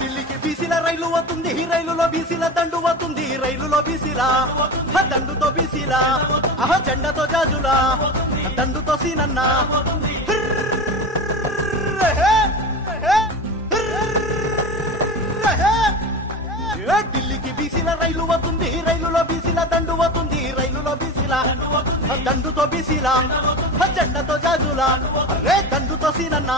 ఢిల్లీకి బీసీల రైలు వస్తుంది, రైలులో బీసీల దండు వస్తుంది, రైలులో బీసీల దండుతో బీసీల జెండాతో జాజుల దండుతో సీనన్న ఢిల్లీకి బీసీల రైలు వస్తుంది, రైలులో బీసీల దండు వస్తుంది, రైలులో బీసీల దండుతో బీసీల జెండాతో జాజుల దండుతో సీనన్న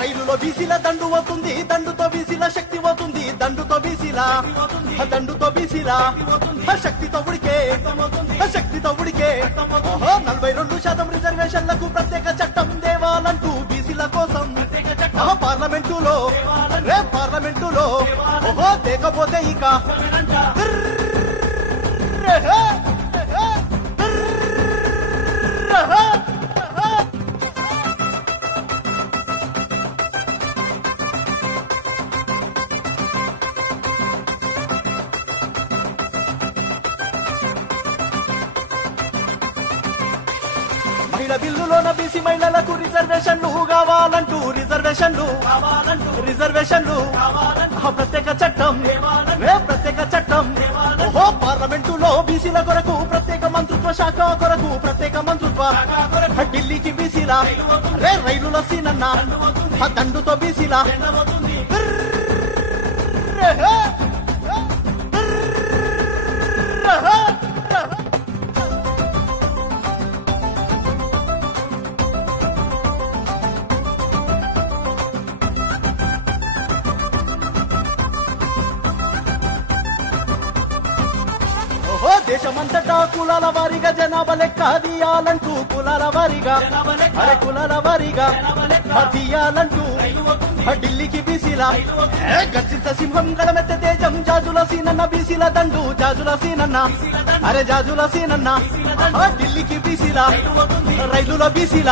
రైలులో బీసీల దండు అవుతుంది, దండుతో బీసీల శక్తి అవుతుంది, దండుతో బీసీల దండుతో బీసీల శక్తితో ఉడికే 42% రిజర్వేషన్లకు ప్రత్యేక చట్టం దేవాలంటూ బీసీల కోసం పార్లమెంటులో తేకపోతే ఇక మహిళ బిల్లులోన బీసీ మహిళలకు రిజర్వేషన్లు కావాలంటూ రిజర్వేషన్లు ప్రత్యేక చట్టం పార్లమెంటులో బీసీల కొరకు ప్రత్యేక మంత్రిత్వ శాఖ కొరకు ప్రత్యేక మంత్రిత్వ ఢిల్లీకి బీసీల రైలుల సీనన్న దండుతో బీసీల దేశమంతటా కులాల వారీగా జనాభా లెక్క తీయాలంటూ కులాల వారీగా తీయాలంటూ ఢిల్లీకి బీసీల గర్జిత సింహం గడమెత్త తేజం జాజుల సీనన్న బీసీల దండు జాజుల సీనన్న ఢిల్లీకి బీసీల రైలుల బీసీల